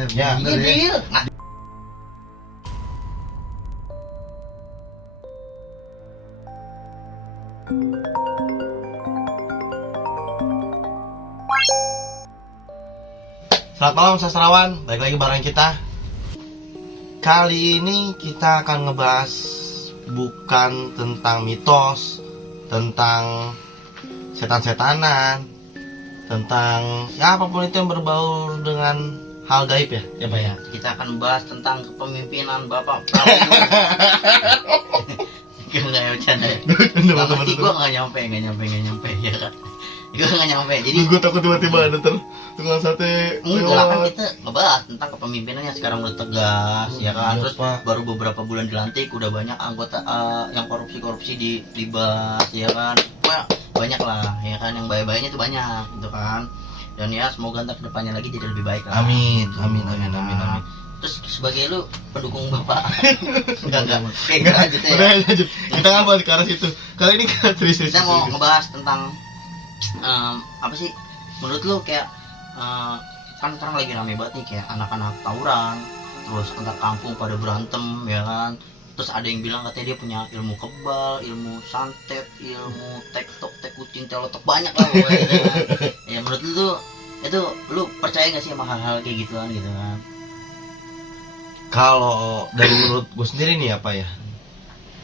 Ya, Iya deal. Selamat malam sastrawan, balik lagi bareng kita. Kali ini kita akan ngebahas bukan tentang mitos, tentang setan-setanan, tentang ya apapun itu yang berbau dengan hal gaib ya Pak ya. Kita akan bahas tentang kepemimpinan Bapak Prabowo. Gue nggak bercanda. Nggak ngerti, gue nggak nyampe ya kan. Gue nggak nyampe. Jadi gue takut tiba-tiba ada tukang sate enggak kan kita ngebahas tentang kepemimpinan yang sekarang udah tegas ya kan. Iya, Terus Pak. baru beberapa bulan dilantik udah banyak anggota yang korupsi dilibat ya kan. Wah, banyak lah ya kan, yang baik-baiknya itu banyak gitu kan. Dan ya semoga ntar kedepannya lagi jadi lebih baik lah. Amin, Gitu. amin, amin, amin, Nah, amin. terus sebagai lu pendukung Bapak enggak Enggak, enggak lanjut ya. udah lanjut. Kita nggak bahas ke arah situ. Kali ini kita serius. Kita mau ngebahas tentang apa sih menurut lu kayak kan sekarang lagi rame banget nih kayak anak-anak tawuran, terus antar kampung pada berantem ya kan. Terus ada yang bilang katanya dia punya ilmu kebal, ilmu santet, ilmu tektok, tek kucing, telotok, banyak lah pokoknya gitu kan. Ya menurut lu tuh itu lu percaya gak sih sama hal-hal kayak gituan gitu kan? Kalau dari menurut gue sendiri nih apa ya,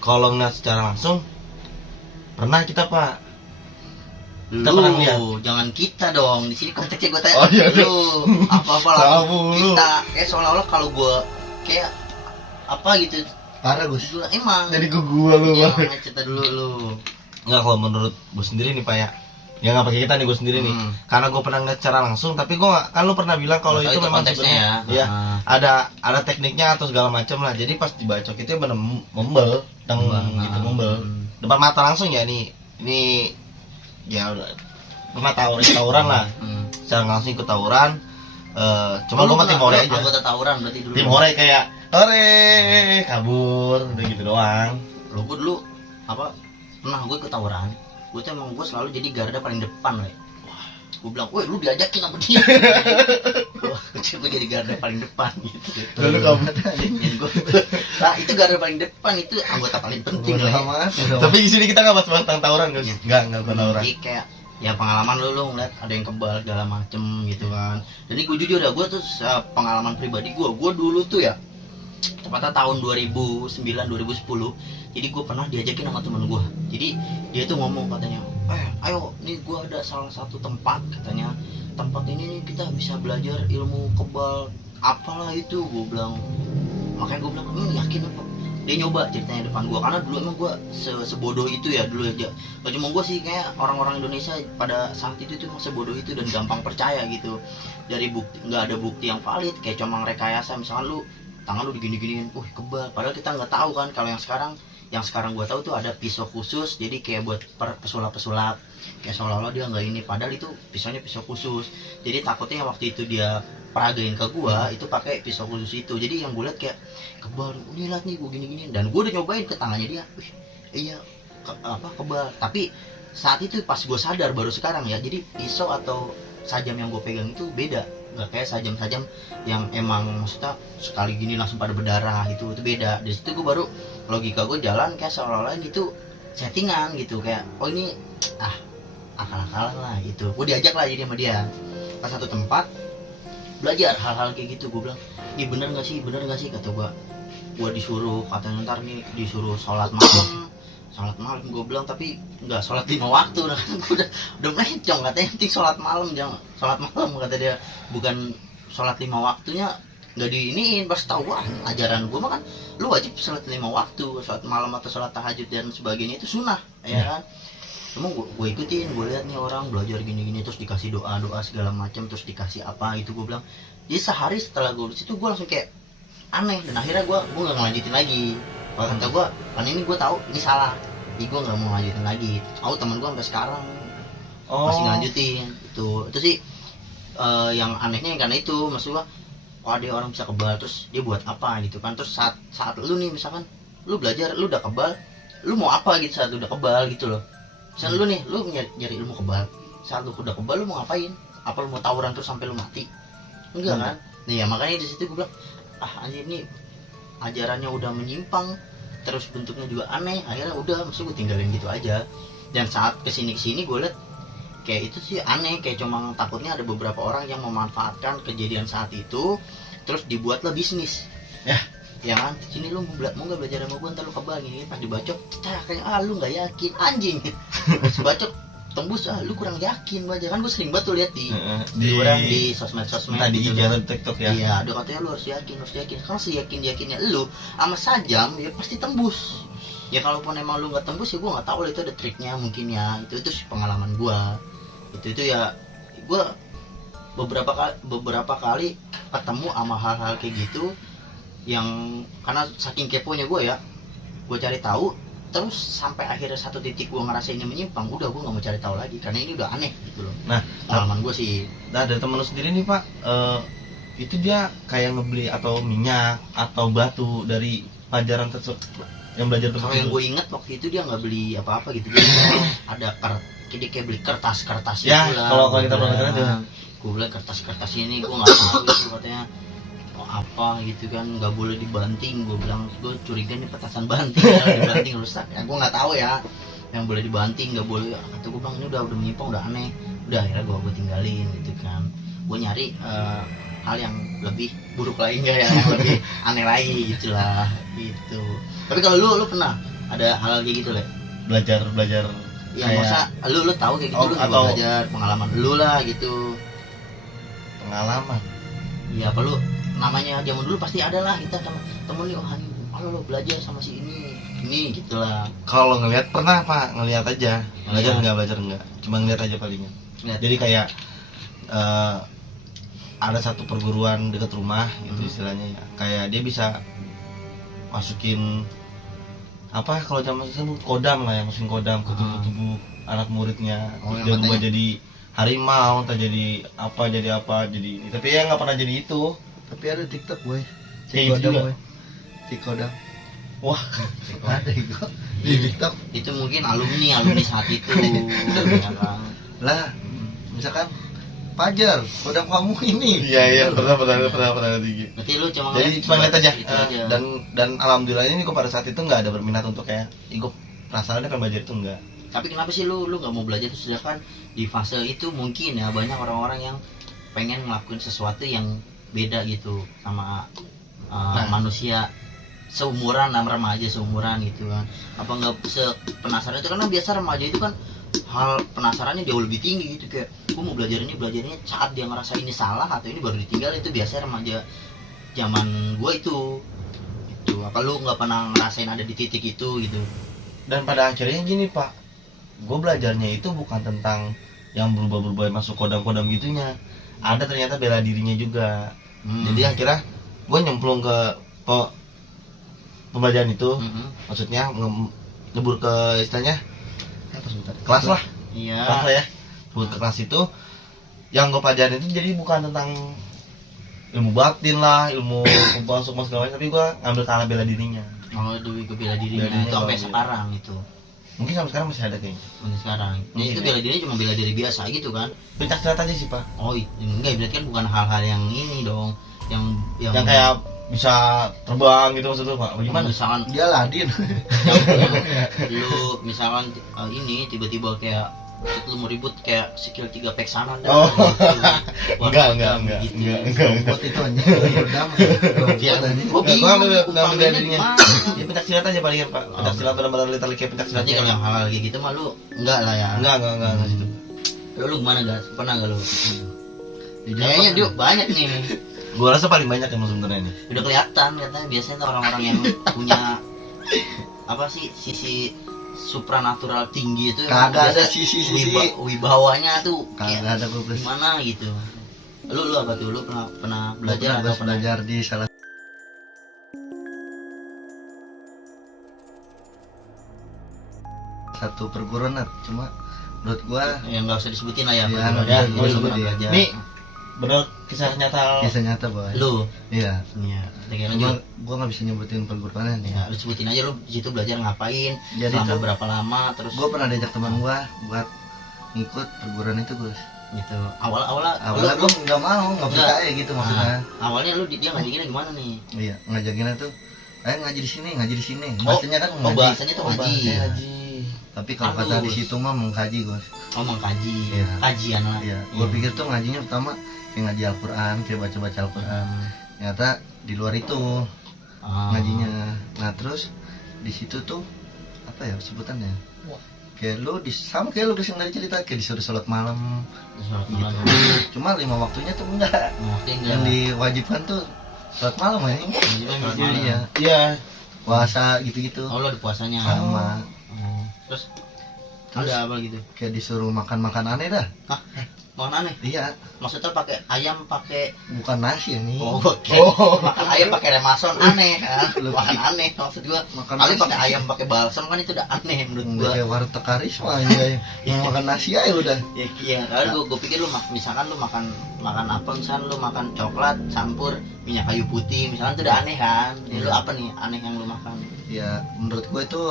kalau ngeliat secara langsung pernah kita Pak. Kita pernah lihat. Jangan kita dong, di sini konteksnya gue tanya. Oh, iya, iya. Lu apa-apa lah Kamu, lu. kita kayak seolah-olah kalau gue kayak apa gitu. Parah Gus. Gua emang Jadi gua lu ya, Pak. cerita dulu lu. Enggak, kalau menurut gue sendiri nih Pak ya. Ya nggak pakai kita nih, gue sendiri nih. Karena gue pernah ngeliat secara langsung, tapi gue nggak, kan lu pernah bilang kalau Nggak tahu itu itu memang konteksnya sebenarnya ya. ada tekniknya atau segala macam lah. Jadi pas dibacok itu bener membel, gitu membel. Depan mata langsung ya nih. Ini ya udah pernah tawuran lah. Secara langsung ikut tawuran. Cuma gue mah tim hore aja. Anggota tawuran berarti dulu. Tim hore kayak hore kabur udah gitu doang. Lo gue dulu apa pernah gue ikut tawuran. Gue tuh emang gue selalu jadi garda paling depan lah. Gue bilang, woi lu diajakin sama dia. Wah, gue jadi garda paling depan gitu. Lalu kamu Nah itu garda paling depan itu anggota paling penting lah. Tapi di sini kita nggak bahas tentang tawuran Gus. Nggak tentang tawuran. Jadi kayak ya pengalaman lu ngeliat ada yang kebal segala macem gitu kan. Jadi gue jujur ya, gue tuh pengalaman pribadi gue dulu tuh ya tepatnya tahun 2009 2010. Jadi gue pernah diajakin sama temen gue. Jadi dia tuh ngomong katanya, ayo nih gue ada salah satu tempat katanya, tempat ini nih kita bisa belajar ilmu kebal apalah itu. Gue bilang, makanya gue bilang yakin apa. Dia nyoba ceritanya depan gue, karena dulu emang gue sebodoh itu ya dulu aja. Gak cuma gue sih, kayak orang-orang Indonesia pada saat itu tuh sebodoh itu dan gampang percaya gitu. Dari bukti, nggak ada bukti yang valid, kayak cuma rekayasa. Misalkan lu tangan lu digini-giniin, kebal. Padahal kita nggak tahu kan kalau yang sekarang gue tahu tuh ada pisau khusus, jadi kayak buat pesulap-pesulap, kayak seolah-olah dia nggak ini, padahal itu pisaunya pisau khusus. Jadi takutnya waktu itu dia peragain ke gue itu pakai pisau khusus itu. Jadi yang gue lihat kayak kebal, nih lihat nih gue gini-gini, dan gue udah nyobain ke tangannya dia, iya kebal. Tapi saat itu pas gue sadar baru sekarang ya, jadi pisau atau sajam yang gue pegang itu beda, nggak kayak sajam-sajam yang emang maksudnya sekali gini langsung pada berdarah, itu beda. Dari situ gue baru logika gue jalan, kayak seolah-olah itu settingan gitu, kayak oh ini akal-akalan lah gitu. Gue diajak lah jadi sama dia ke satu tempat belajar hal-hal kayak gitu. Gue bilang, ini bener nggak sih kata gue disuruh katanya ntar nih disuruh sholat malam. Gue bilang tapi nggak sholat 5 waktu. Nah, gue udah melencong, katanya penting sholat malam, jangan sholat malam kata dia, bukan sholat 5 waktunya nggak diiniin. Pas tahu wah ajaran gue mah kan lu wajib sholat 5 waktu, sholat malam atau sholat tahajud dan sebagainya itu sunnah ya kan. Cuma gue ikutin, gue lihat nih orang belajar gini-gini, terus dikasih doa segala macam, terus dikasih apa itu. Gue bilang, jadi sehari setelah gue di situ gue langsung kayak aneh, dan akhirnya gue nggak ngelanjutin lagi. Kalau kata gue, kan ini gue tahu ini salah, jadi gue nggak mau lanjutin lagi. Temen gue sampai sekarang masih ngelanjutin itu sih. Yang anehnya karena itu, maksud gue, kok ada orang bisa kebal terus dia buat apa gitu kan. Terus saat lu nih misalkan lu belajar, lu udah kebal, lu mau apa gitu saat lu udah kebal gitu loh. Misalnya lu nih, lu nyari ilmu kebal, saat lu udah kebal lu mau ngapain? Apa lu mau tawuran terus sampai lu mati? Enggak kan? Iya makanya di situ gue bilang anjir ini ajarannya udah menyimpang, terus bentuknya juga aneh, akhirnya udah maksud gue tinggalin gitu aja. Dan saat kesini gue liat kayak itu sih aneh, kayak cuma takutnya ada beberapa orang yang memanfaatkan kejadian saat itu terus dibuatlah bisnis ya kan. Sini lu mau nggak belajar sama gue, ntar lu kebal gini, pas dibacok kayak lu nggak yakin anjing. Pas dibacok tembus lu kurang yakin belajar kan. Gue sering banget tuh lihat di orang di sosmed di gitu IG kan. atau di TikTok ya. Iya ada katanya lu harus yakin karena seyakin-yakinnya lu sama sajam ya pasti tembus. Ya kalaupun emang lu nggak tembus ya gue nggak tahu lah, itu ada triknya mungkin ya. Itu pengalaman gue itu ya. Gue beberapa kali ketemu sama hal-hal kayak gitu yang karena saking keponya gue ya, gue cari tahu terus sampai akhirnya satu titik gue ngerasainnya menyimpang, udah gue nggak mau cari tahu lagi karena ini udah aneh gitu loh. Nah pengalaman gue sih. Nah dari temen lu sendiri nih Pak, itu dia kayak ngebeli atau minyak atau batu dari pelajaran tersebut yang belajar tersebut. Kalau yang gue ingat waktu itu dia nggak beli apa-apa gitu, dia ada jadi kayak beli kertas ya, gitu lah. kalau kita pernah itu gue bilang kertas ini gue nggak tahu itu katanya apa gitu kan, nggak boleh dibanting. Gue bilang gue curiga nih petasan banting, kalau dibanting rusak ya. Gue nggak tahu ya yang boleh dibanting nggak boleh. Kata gue bilang ini udah menyimpang, udah aneh. Udah akhirnya gue tinggalin gitu kan. Gue nyari hal yang lebih buruk lagi enggak ya, yang lebih aneh lagi gitulah gitu. Tapi kalau lu pernah ada hal kayak gitu Le? belajar Ya kayak... masa lu tahu kayak gitu, lu juga belajar pengalaman lu lah gitu. Pengalaman Iya apa lu namanya zaman dulu pasti ada lah kita temen lu, lu belajar sama si ini gitulah. Kalau ngelihat pernah Pak, ngelihat aja. Belajar enggak, cuma ngelihat aja palingnya. Jadi kayak ada satu perguruan dekat rumah gitu istilahnya ya. Kayak dia bisa masukin apa kalau zaman itu kodam lah, yang masukin kodam ke tubuh anak muridnya. Dia buat jadi harimau, entah jadi apa, jadi tapi ya nggak pernah jadi itu. Tapi ada TikTok boy, Kayak gitu juga. Cikodam. Wah, Ada itu di TikTok. Itu mungkin alumni saat itu ya kan. Lah, misalkan Pajar, kodam kamu ini. iya pernah tinggi. Berarti lu cuma Jadi cuma lihat aja. gitu aja. Dan alhamdulillah ini gue pada saat itu nggak ada berminat untuk kayak gue penasaran kan belajar itu enggak. Tapi kenapa sih lu nggak mau belajar itu, sedangkan di fase itu mungkin ya banyak orang-orang yang pengen ngelakuin sesuatu yang beda gitu sama manusia seumuran, remaja seumuran gitu kan. Apa nggak penasaran itu, karena biasa remaja itu kan hal penasarannya jauh lebih tinggi gitu, kayak gue mau belajarnya saat dia ngerasa ini salah atau ini baru ditinggal. Itu biasa remaja zaman gue itu apa lu nggak pernah ngerasain ada di titik itu gitu? Dan pada akhirnya gini Pak, gue belajarnya itu bukan tentang yang berubah masuk kodam-kodam gitunya, ada ternyata bela dirinya juga. Jadi akhirnya gue nyemplung ke pembelajaran itu, maksudnya nyebur ke istilahnya kelas lah. Iya. Kelas lah ya. Buat ke kelas itu yang gue pelajarin itu jadi bukan tentang ilmu batin lah, ilmu masuk segala macam, tapi gue ngambil ke arah bela dirinya. Oh, itu bela dirinya itu sampai sekarang itu. Mungkin sampai sekarang masih ada kayaknya. Sampai sekarang. Ya itu bela diri cuma bela diri biasa gitu kan. Pencak silat aja sih Pak. Oh, enggak, berarti kan bukan hal-hal yang ini dong. Yang kayak bisa terbang gitu maksudnya Pak. Bagaimana? Misalkan Dia Ladin. lu misalkan ini tiba-tiba kayak lu mau ribut kayak skill 3 pack sana dah. Oh. Enggak Enggak. Buat itu aja. Kodam. Gua bingung Ngambil dirinya. Ya pencak silat aja paling Pak. Pencak silat benar-benar literally kayak pencak silat. Berarti kalau yang hal kayak gitu mah lu enggak lah ya. Enggak situ. Lu gimana guys? Pernah enggak lu? Kayaknya dia banyak nih. Gua rasa paling banyak yang sebenarnya ini. Udah kelihatan katanya biasanya tuh orang-orang yang punya apa sih sisi supranatural tinggi itu kagak ada sisi wibawanya tuh kagak ada goblok. Gimana gitu. Lu apa tuh? Lu pernah belajar atau pernah belajar di salah satu perguruan, cuma menurut gua yang nggak usah disebutin lah ya. Ya, Lu sebutin. pernah belajar. Ini bener kisah nyata. kisah nyata boy. Lu Iya. Lagi lanjut. Gua nggak bisa nyebutin perguruannya nih. Ya, lu sebutin aja lu di situ belajar ngapain, Jadi selama tuh berapa lama, terus gua pernah diajak teman gua buat ngikut perguruan itu Gus. gitu. Awalnya Awalnya lu- gue nggak mau, nggak Nggak. percaya gitu maksudnya. awalnya lu dia ngajakinnya gimana nih? Iya, ngajakinnya tuh, ayo ngaji di sini, ngaji di sini. Oh, Bahasanya kan oh ngaji. bahasanya tuh ngaji. bahasanya Iya. ngaji. Tapi kalau kata di Halus. situ mah mengkaji gue. Oh mengkaji, Iya. kajian lah. Iya, gue pikir tuh ngajinya pertama kayak ngaji Al-Quran, kayak baca-baca Al-Quran. Ternyata di luar itu Ah. ngajinya. Nah terus di situ tuh apa ya sebutannya? Kayak lu sama kayak lu kesini tadi cerita kayak disuruh sholat malam Sholat gitu. malam. Cuma 5 waktunya tuh enggak. Oke enggak. Yang diwajibkan tuh sholat malam ya. Diwajibkan sholat malam. Iya. Iya. Puasa gitu-gitu. Oh lu ada puasanya. Sama. Oh. Terus Terus ada apa gitu? kayak disuruh makan-makan aneh dah. Hah? Mau aneh? Iya, Maksudnya pakai ayam pakai bukan nasi ini. oke. Oh. Makan ayam pakai remason aneh kan? Makan aneh maksud gua. Makan Kali nasi. pakai ayam pakai balsam kan itu udah aneh menurut Udah gua. kayak warteg karisma aja. Mau makan nasi aja udah. Ya iya, kalau gua pikir lu misalkan lu makan apa misalkan lu makan coklat campur minyak kayu putih misalkan itu udah aneh kan. Ya, lu Iya. apa nih aneh yang lu makan? Ya menurut gue itu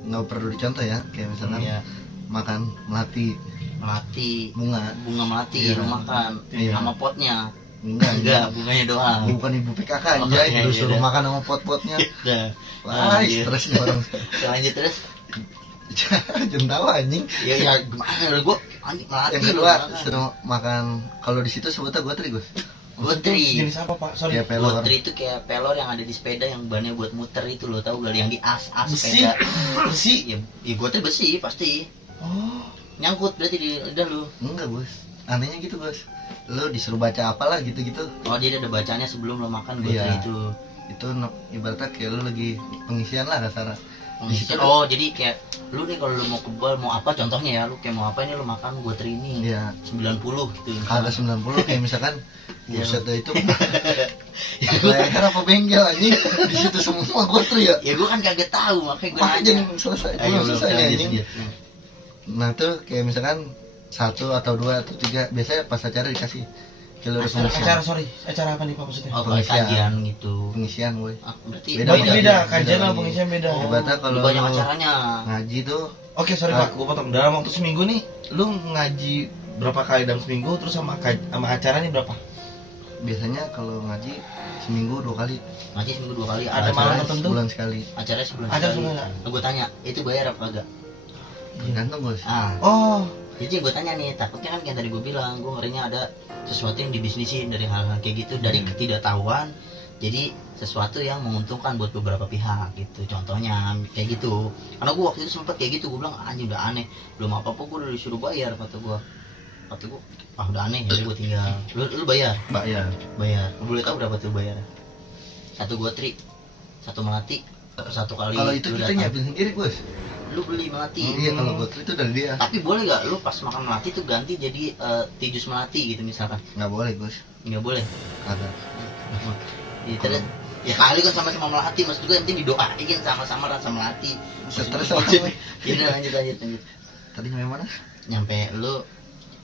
nggak perlu dicontoh ya. Kayak misalkan Iya, makan melati melati, bunga. bunga melati Iya. lu makan Iya. sama potnya. Enggak. Bunganya doang. Bukan ibu PKK Oh, anjay, iya, lu iya, suruh iya. makan sama pot-potnya. Udah. Wah, Iya. stres nih orang. Lanjut terus. Jangan tahu anjing. Ya ya gimana udah gua anjing melati. Yang kedua suruh makan kalau di situ sebutnya gotri Gus. Gotri. Jenis apa pak? Sorry. Ya pelor. Gotri itu kayak pelor yang ada di sepeda yang bannya buat muter itu lo tahu gak yang di as Besi. sepeda. Besi. Ya gotri besi pasti. Oh. Nyangkut berarti di lidah lu. Enggak Gus. Anehnya gitu Gus. Lu disuruh baca apalah gitu-gitu. Oh jadi ada bacanya sebelum lo makan gotri Iya. itu. Itu ibaratnya kayak lu lagi pengisian lah kasarnya. Di situ- Oh jadi kayak lu nih kalau lu mau kebal mau apa contohnya ya lu kayak mau apa ini lu makan gotri ini Iya. 90 gitu. Ada 90 kayak misalkan Iya. buset dah itu leher apa bengkel anjing di situ semua gotri ya. Ya gua kan kagak tahu makanya gua Makanya nanya. jangan selesai, Ayo, belum selesai nih lanjut, anjing. lanjut. Nah tuh kayak misalkan 1 atau 2 atau 3 biasanya pas acara dikasih kalau udah Acara pengisian, acara apa nih pak maksudnya? Oh kayak Pengisian. kajian gitu. pengisian gue. Ah, berarti Beda, Berarti beda, beda kajian sama lagi. pengisian beda. Oh, Ibaratnya kalau banyak lu acaranya. ngaji tuh Oke sorry Ah. pak, gue potong. Dalam waktu seminggu nih, lu ngaji berapa kali dalam seminggu? Terus sama acara nih berapa? biasanya kalau ngaji seminggu 2 kali. Ngaji seminggu 2 kali. Ada malam Acaranya tertentu? sebulan sekali. Acaranya sebulan Ada sekali. sebulan. Gue tanya, itu bayar apa kagak? Tergantung Gus. Ah, Oh. jadi gue tanya nih, takutnya kan kayak tadi gue bilang, gue ngerinya ada sesuatu yang dibisnisin dari hal-hal kayak gitu, dari ketidaktahuan. Jadi sesuatu yang menguntungkan buat beberapa pihak gitu. Contohnya kayak gitu. Karena gue waktu itu sempet kayak gitu, gue bilang anjing udah aneh, belum apa-apa gue udah disuruh bayar kata gue. Kata gue, ah udah aneh, jadi gue tinggal. Lu bayar? Bayar. Bayar. Lu boleh tahu berapa tuh bayar? 1 gotri, 1 melati, 1 kali. Kalau itu lu kita datang. nyiapin sendiri Gus. Lu beli melati. Iya kalau gotri itu dari dia. Tapi boleh gak lu pas makan melati tuh ganti jadi tijus melati gitu misalkan? Nggak boleh Gus. Nggak boleh. Kagak. Ya, terus, ya kali kan sama-sama melati, maksud gue yang penting didoain sama-sama rasa melati. Stres Maksud aja. gue, ya udah lanjut. Tadi nyampe mana? Nyampe lu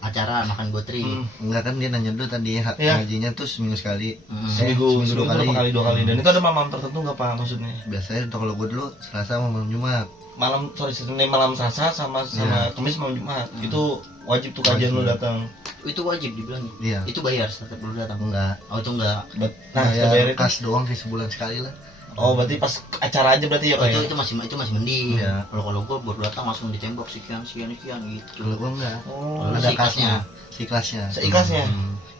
acara makan gotri. Enggak kan dia nanya dulu tadi Iya. ngajinya tuh seminggu sekali. Seminggu, seminggu seminggu 2 kali. berapa kali 2 kali. Dan itu ada malam tertentu nggak pak maksudnya? Biasanya tuh kalau gue dulu Selasa sama malam Jumat. Malam Senin malam Selasa sama Kamis malam Jumat. Itu wajib tuh kajian lu datang. Itu wajib dibilang. Iya. Itu bayar setiap lu datang. Enggak. Oh itu enggak. Nah, ya, bayar itu. kas doang kayak sebulan sekali lah. Oh, berarti pas acara aja berarti ya Oh, pak ya? itu masih mending. Iya. Kalau gue baru datang langsung ditembak sekian gitu. Kalau gue enggak. Oh, Lu Ada seikhlasnya. Siklasnya. seikhlasnya.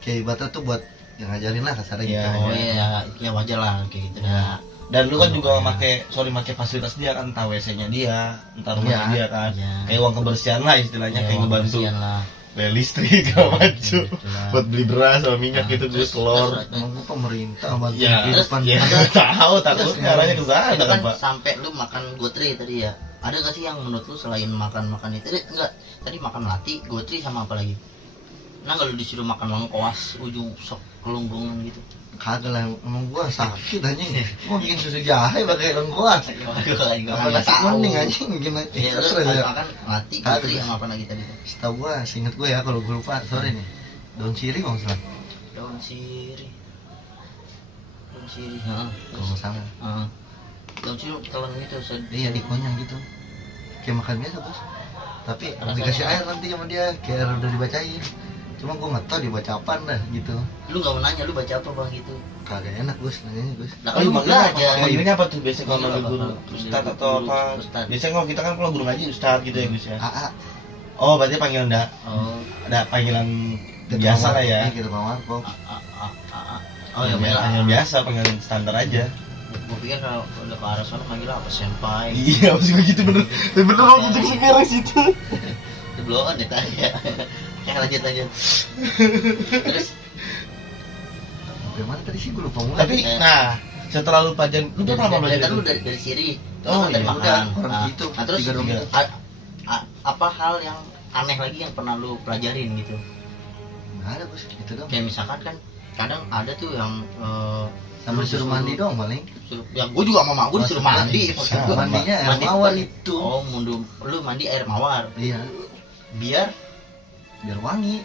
Kayak ibaratnya tuh buat yang ngajarin lah kasarnya Iya, gitu. Oh iya. iya, ya wajar lah kayak gitu dah. Dan lu kan juga make fasilitas dia kan, entah WC-nya dia, entah rumahnya Iya. dia kan. Iya. Kayak uang kebersihan lah istilahnya, Ya, kayak uang ngebantu kebersihan lah. bayar listrik segala macam. Gitu lah. Buat beli beras sama minyak Nah, gitu, terus- gue telur. terus- Emang gue pemerintah bantu Ya, kehidupan. ya nggak tahu, takutnya arahnya ke sana Itu kan, kan Pak. sampai lu makan gotri tadi ya. Ada gak sih yang menurut lu selain makan itu? Enggak. Tadi makan melati, gotri sama apa lagi? Nah kalau disuruh makan lengkoas ujung sok kelungkungan gitu. Kagak lah, emang gua sakit anjing. Gua bikin susu jahe pakai lengkuas. Apa nasi kuning anjing bikin Ya lu stres kalau ya. makan melati, Kagak. gotri sama apa lagi tadi? Setahu gua, seinget gua ya kalau gua lupa, sorry nih. Daun sirih kalau nggak salah. Daun sirih. Daun sirih, heeh. Kalau nggak salah. Heeh. Daun sirih telan gitu Iya dikunyah gitu. Kayak makan biasa bos. Tapi Rasanya dikasih enak. air nanti sama dia kayak udah dibacain. Cuma gue nggak tahu dibaca apaan dah gitu. Lu nggak mau nanya lu baca apa bang gitu? Kagak enak Gus nanyanya Gus. Nah Oh, kan lu iya, belajar. manggilnya manggilnya apa tuh biasanya kalau Manggil manggil guru? apa? Ustadz atau Guru, apa? Ustadz. Biasanya kalau kita kan kalau guru ngaji ustadz gitu ya Gus ya. AA Oh, berarti panggilan Oh, ada panggilan biasa lah ya. Kita Pak Marco. Oh ya Panggilan biasa, panggilan standar aja. Gue pikir kalau udah ke arah sana manggil apa senpai. Iya, maksud gue gitu bener. Bener waktu cek sekarang situ. Itu belum ya tanya. Ya lanjut. Terus Sampai mana tadi sih gue lupa mulai. Tapi nah, setelah lu pajan, lu udah lama belajar kan lu itu? dari Siri. Oh, Kan dari iya. makan. Udah, orang Nah, gitu. nah, terus 3 menit. apa hal yang aneh lagi yang pernah lu pelajarin gitu? Nggak ada Gus gitu dong. Kayak misalkan kan kadang ada tuh yang Sama disuruh mandi dong paling. yang gue juga sama mak gue disuruh mandi. Maksud gua, Mandinya air mandi- mawar itu. Oh, lu mandi air mawar Iya, biar biar wangi.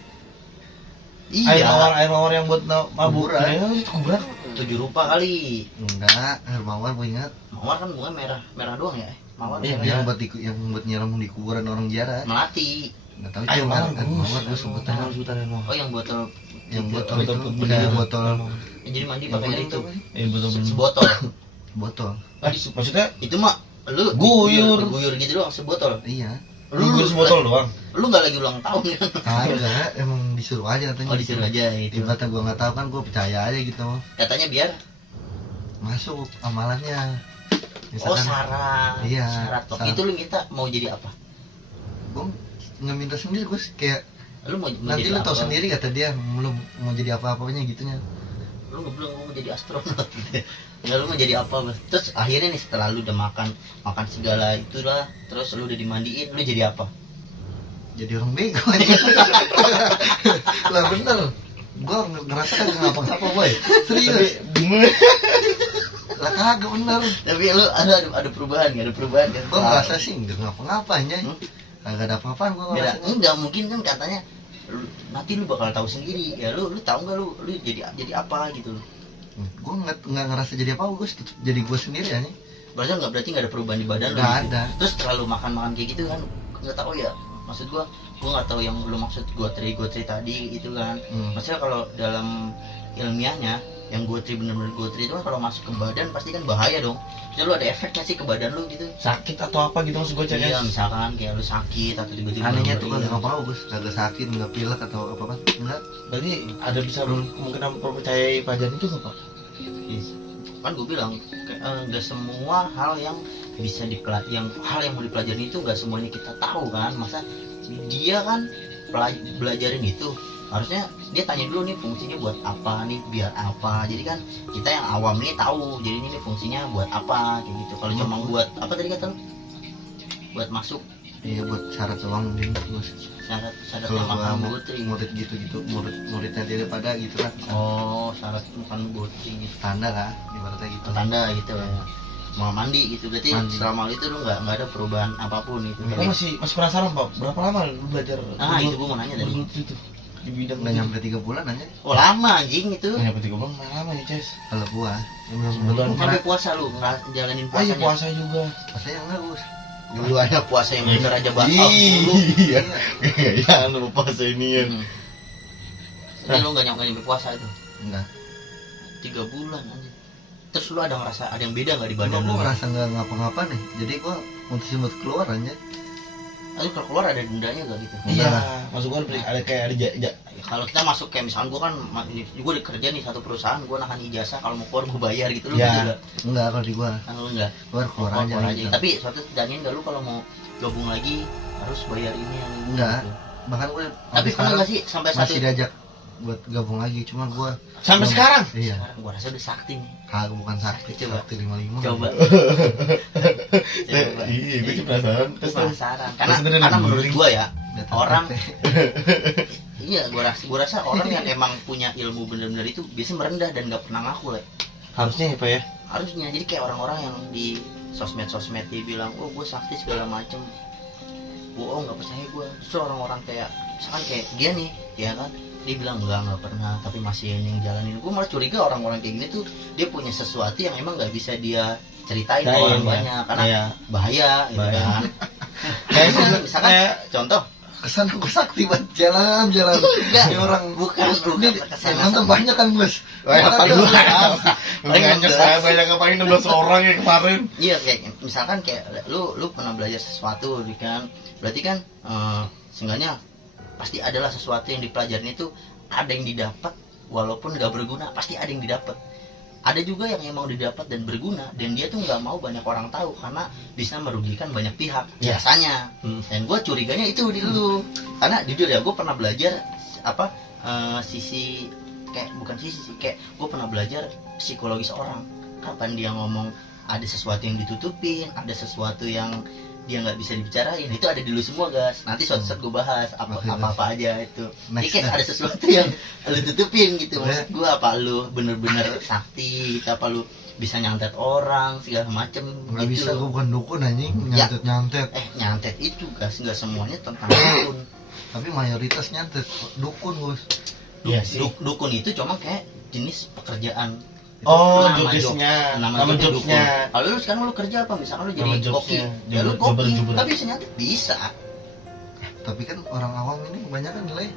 Air iya mawar yang buat mabuk. Kuburan. Ya, itu kuburan. 7 rupa kali. Enggak, air mawar gue ingat. Mawar kan bunga merah doang ya. Mawar Iya, merah. Yang buat nyiram di kuburan orang ziarah. Melati. Nggak tahu Air itu mawar, air mawar gue sebutan. sebutan air mawar. Oh yang botol. Yang botol Botol itu, putih. bener botol. Jadi mandi Yang pakai air kuning itu. tuh, apa sih? Iya, betul betul. Sebotol. Botol. Maksudnya Itu mah lu Guyur. guyur gitu doang sebotol. Iya. lu gue sebotol doang. Lu nggak lagi ulang tahun kan? Kagak, emang disuruh aja katanya. Oh disuruh aja itu. Ibaratnya gue nggak tahu kan gue percaya aja gitu. Katanya biar Masuk amalannya. oh syarat. Iya, Syarat. Waktu syarat. itu lu minta mau jadi apa? Gue nggak minta sendiri Gus, kayak Lu mau nanti jadi lu tahu apa? sendiri kata dia, lu mau jadi apa-apanya gitunya. Lu nggak bilang gua mau jadi astronot gitu. Ya lu mau jadi apa Bos? Terus akhirnya nih setelah lu udah makan segala itulah, terus lu udah dimandiin, lu jadi apa? Jadi orang bego aja. Lah bener. Gue ngerasa kan ngapa-ngapa boy. Serius. Bingung. Lah kagak bener. Tapi lu ada perubahan nggak? Ada perubahan kan? Gue ngerasa sih nggak ngapa-ngapa aja. Kagak ada apa-apaan gue Beda. ngerasa. Enggak mungkin kan katanya nanti lu bakal tahu sendiri. Ya lu tahu nggak lu jadi apa gitu lu? Gue nggak ngerasa jadi apa, gue jadi gue sendiri aja. Berarti nggak ada perubahan di badan lu. Nggak gitu. ada. Terus terlalu makan kayak gitu kan nggak tahu ya. Maksud gua nggak tahu yang lu maksud gotri tadi itu kan. Maksudnya kalau dalam ilmiahnya yang gotri bener-bener gotri itu kan kalau masuk ke badan pasti kan bahaya dong. Jadi lu ada efeknya sih ke badan lu gitu. Sakit atau apa gitu maksud gue cari. Iya misalkan kayak lu sakit atau tiba-tiba Anehnya lu tuh kan iya. nggak apa-apa Gus, kagak sakit, nggak pilek atau apa-apa. Enggak. Berarti ada bisa kemungkinan mempercayai pajan itu nggak pak? Kan gue bilang nggak semua hal yang bisa hal yang mau dipelajarin itu nggak semuanya kita tahu kan. Masa dia kan belajarin itu harusnya dia tanya dulu nih fungsinya buat apa nih, biar apa. Jadi kan kita yang awam nih tahu jadi ini fungsinya buat apa kayak gitu. Kalau cuma buat apa tadi kata lu, buat masuk Iya buat syarat doang mungkin Gus. syarat Kalau makan gua butri. murid gitu-gitu, muridnya dia pada gitu lah. Oh syarat makan butri gitu. Tanda lah, ibaratnya gitu. Tanda gitu ya. Mau mandi gitu berarti Mandi. selama itu lu nggak ada perubahan apapun itu. Gue masih penasaran pak, berapa lama lu belajar? Itu gua mau nanya tadi. bergelut itu di bidang Nggak nyampe 3 bulan aja. Oh lama anjing itu. Nggak nyampe 3 bulan, lama nih Ces. Kalau gua, Sebulan. Sampai puasa lu jalanin Ah iya puasanya. puasa juga. Pasnya enggak Gus. Dulu ada puasa yang bener aja batal dulu. Iya. Ya lu puasa ini ya. Jadi lu nggak nyampe puasa itu. Enggak. 3 bulan anjing. Terus lu ada ngerasa ada yang beda nggak di Cuma badan gua lu? ngerasa nggak ngapa-ngapa nih. Jadi gua mutusin buat keluar aja. Lalu kalau keluar ada dendanya gak gitu? Iya, maksud gue ada kayak ada Kalau kita masuk kayak misalkan gue kan gue kerja nih satu perusahaan, gue nahan ijazah kalau mau keluar gue bayar gitu. Lu Ya. juga Enggak kalau di gua. kan lu enggak Keluar aja. Gitu. Tapi suatu danyain gak lu kalau mau gabung lagi harus bayar ini yang ini Enggak. gitu. Bahkan gua Tapi sampai pernah sekarang gak sih sampai satu masih diajak buat gabung lagi, cuma gua sampai belum- sekarang. Iya. sekarang gue rasa udah sakti nih. Kagak bukan sakti, Coba. sakti 55. Coba. Coba. Iya, gue sih penasaran. Terus penasaran Terus karena ada menurut yang gue ya Udah tahu orang teh. iya gue rasa orang yang emang punya ilmu bener-bener itu biasanya merendah dan nggak pernah ngaku lah harusnya ya pak ya. harusnya. Jadi kayak orang-orang yang di sosmed dia bilang oh gue sakti segala macem, bohong nggak percaya gue. Terus orang-orang kayak misalkan kayak dia nih ya kan, dia bilang nggak pernah tapi masih yang jalanin. Gue malah curiga orang-orang kayak gini tuh dia punya sesuatu yang emang nggak bisa dia ceritain ke orang Iya, banyak karena iya. bahaya gitu Bahaya. kan. Misalkan contoh Kesana gue sakti banget jalan. enggak Ini orang bukan ini kesana nonton banyak kan Bos. Apa lu? Paling Nggak saya banyak ngapain 16 orang ya kemarin. iya kayak misalkan kayak lu pernah belajar sesuatu kan berarti kan seenggaknya pasti adalah sesuatu yang dipelajarin itu ada yang didapat walaupun nggak berguna pasti ada yang didapat. Ada juga yang emang didapat dan berguna dan dia tuh nggak mau banyak orang tahu karena bisa merugikan banyak pihak biasanya. Dan gue curiganya itu di lu karena jujur ya gue pernah belajar apa sisi kayak bukan sisi sih kayak gue pernah belajar psikologi seorang kapan dia ngomong ada sesuatu yang ditutupin ada sesuatu yang dia nggak bisa dibicarain itu ada di lu semua guys nanti suatu saat gue bahas apa aja itu jadi kayak ada sesuatu yang lu tutupin gitu maksud gue apa lu bener-bener sakti gitu, apa lu bisa nyantet orang segala macem Nggak gitu. bisa, gue bukan dukun anjing, nyantet. Nyantet itu guys nggak semuanya tentang dukun Tapi mayoritas nyantet dukun Bos. Iya sih. Dukun itu cuma kayak jenis pekerjaan. Oh, Nama jobdesknya, nama nama jobnya jobsnya. dukun. Kalau lu sekarang lu kerja apa? Misalkan lu Nama jadi koki, jobsnya, ya lu koki, juber. tapi bisa nyantet bisa. Tapi kan orang awam ini kebanyakan nilai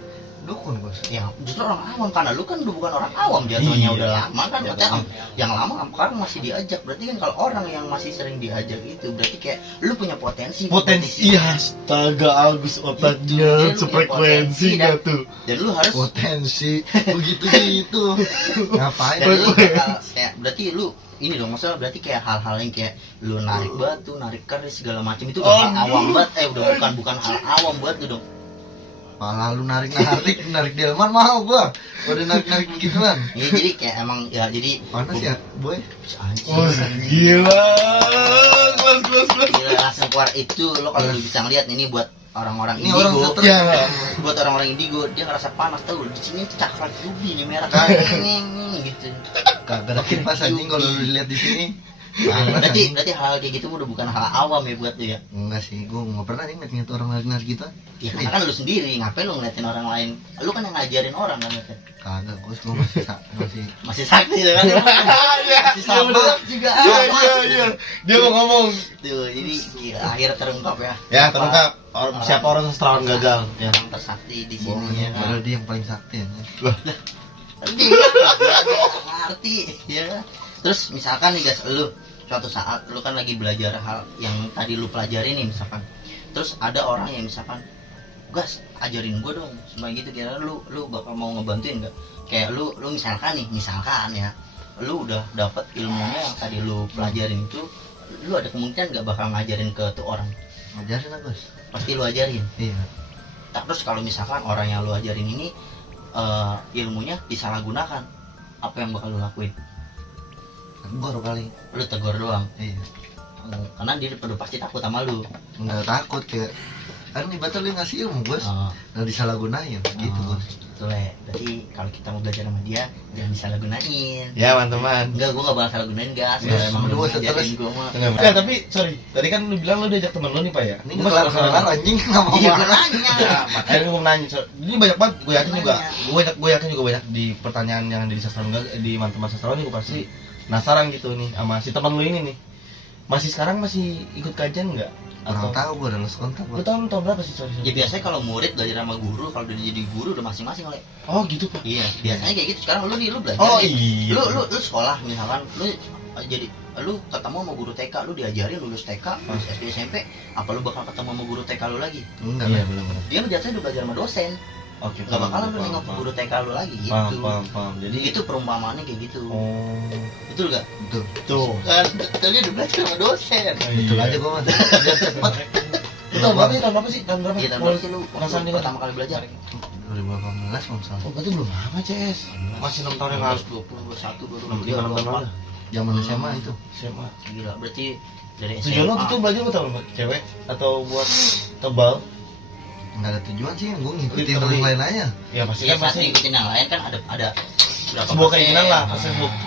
dukun Bos. Ya justru orang awam karena lu kan udah bukan orang awam jatuhnya Iya. udah lama kan Ya, katanya betul. yang lama sekarang masih diajak berarti kan kalau orang yang masih sering diajak itu berarti kayak lu punya potensi Iya, astaga Agus Itu, otaknya dia lu punya sefrekuensi potensi, nggak tuh? dan lu harus Potensi begitu gitu. Ngapain dan lu Bos? kayak berarti lu ini dong masalah berarti kayak hal-hal yang kayak lu narik batu narik keris segala macam itu udah hal awam banget udah bukan hal awam buat lu dong. Malah lu narik delman mau gua. Udah narik begituan. Ya, jadi kayak emang ya jadi Panas ya, boy? Oh, gila. Kelas. gila langsung keluar itu lo kalau lu bisa ngeliat ini buat orang-orang Ini orang indigo stres. Ya. buat orang-orang indigo dia ngerasa panas tuh di sini cakra ruby nih merah gitu. Kagak ada kipas anjing kalau lu lihat di sini. Nah, Panas, berarti anjing. hal kayak gitu udah bukan hal awam ya buat lu ya. Enggak sih, gua nggak pernah nih ngeliat orang narik gitu. Ya karena kan lu sendiri ngapain lu ngeliatin orang lain lu kan yang ngajarin orang kan Mas? Kagak, gua masih Masih sakti tuh kan masih sama juga Iya. Dia mau ngomong. tuh jadi gila, akhirnya terungkap ya Ya, terungkap siapa orang sastrawan gagal. Ya. yang tersakti di bohong sini ya kan padahal dia yang paling sakti anjing. dia ngerti ya terus misalkan nih guys lu suatu saat lu kan lagi belajar hal yang tadi lu pelajari nih misalkan terus ada orang yang misalkan gas ajarin gue dong semua gitu kira lu bakal mau ngebantuin nggak kayak lu misalkan ya lu udah dapet ilmunya yang tadi lu pelajarin itu lu ada kemungkinan nggak bakal ngajarin ke tuh orang Ngajarin lah Bos. pasti lu ajarin. Iya. Terus kalau misalkan orang yang lu ajarin ini ilmunya disalahgunakan apa yang bakal lu lakuin? Tegur kali. Lu tegur doang. Iya. Karena dia udah pasti takut sama lu. Enggak takut kayak kan ibaratnya lu ngasih ilmu Bos. Nggak disalahgunain gitu Bos. Betul ya. Berarti kalau kita mau belajar sama dia jangan disalahgunain. Ya, teman-teman. Enggak, gua enggak bakal salah gunain gas. Ya, Emang lu berdua ngajarin stres. gua mah. Ya, tapi sorry. Tadi kan lu bilang lu diajak temen lu nih, Pak ya? Ini nggak kelar anjing nggak mau Iya, gua marah. nanya. Makanya gue nanya, ini banyak banget, gue yakin juga, gue yakin juga banyak di pertanyaan yang ada di sastrawan di teman sastrawan gue pasti penasaran gitu nih sama si teman lu ini nih. Sekarang masih ikut kajian nggak? Kurang tahu gua udah lost kontak Lu Bos. tahun berapa sih? Sorry. Ya biasanya kalau murid belajar sama guru, kalau udah jadi guru udah masing-masing oleh. Oh gitu Pak. Iya, biasanya kayak gitu. Sekarang lu belajar. Oh nih. iya. Lu sekolah misalkan lu jadi lu ketemu sama guru TK, lu diajarin lulus TK, lulus SD SMP, apa lu bakal ketemu sama guru TK lu lagi? Enggak Iya. lah belum. Dia biasanya udah belajar sama dosen. Oke. Enggak bakalan lu nengok ke guru TK lu lagi gitu. Paham. Jadi Itu perumpamaannya kayak gitu. oh Betul enggak? Betul. tuh. Kan betulnya udah belajar sama dosen. Betul aja gua mah. Biar cepet. Tahun berapa sih? Tahun berapa? Iya, tahun berapa sih lu Perasaan dia pertama kali belajar? 2018 kalau nggak salah. Oh berarti belum lama CS. Masih 6 tahun yang lalu. 20, 21, 6 tahun lalu. Zaman SMA itu. SMA. Gila, berarti dari Tujuan lo SMA. itu belajar buat apa? Cewek atau buat tebal? Nggak ada tujuan sih, gua ngikutin Literally. orang lain aja. Ya pasti Iya, kan pasti pasti ngikutin yang lain kan ada berapa sebuah persen. keinginan lah. Nah.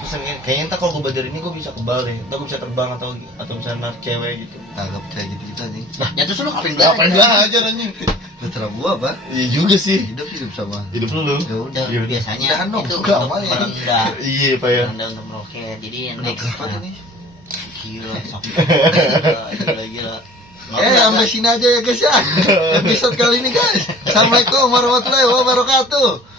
Pasti kayaknya entar kalau gue belajar ini gue bisa kebal deh. Entar gue bisa terbang atau bisa narik cewek gitu. Kagak percaya gitu anjing. Ya terus lu ngapain belajar? Ngapain belajar anjing? Terserah gua apa? Iya juga sih. Hidup sama. Hidup lu. Ya udah. Ya, biasanya Udahan dong, itu suka untuk sama ya. merendah Iya Pak ya. merendah untuk meroket jadi yang Udah next berapa nah, ini? gila sakit gila Sampai sini aja ya guys ya episode kali ini guys. Assalamualaikum warahmatullahi wabarakatuh.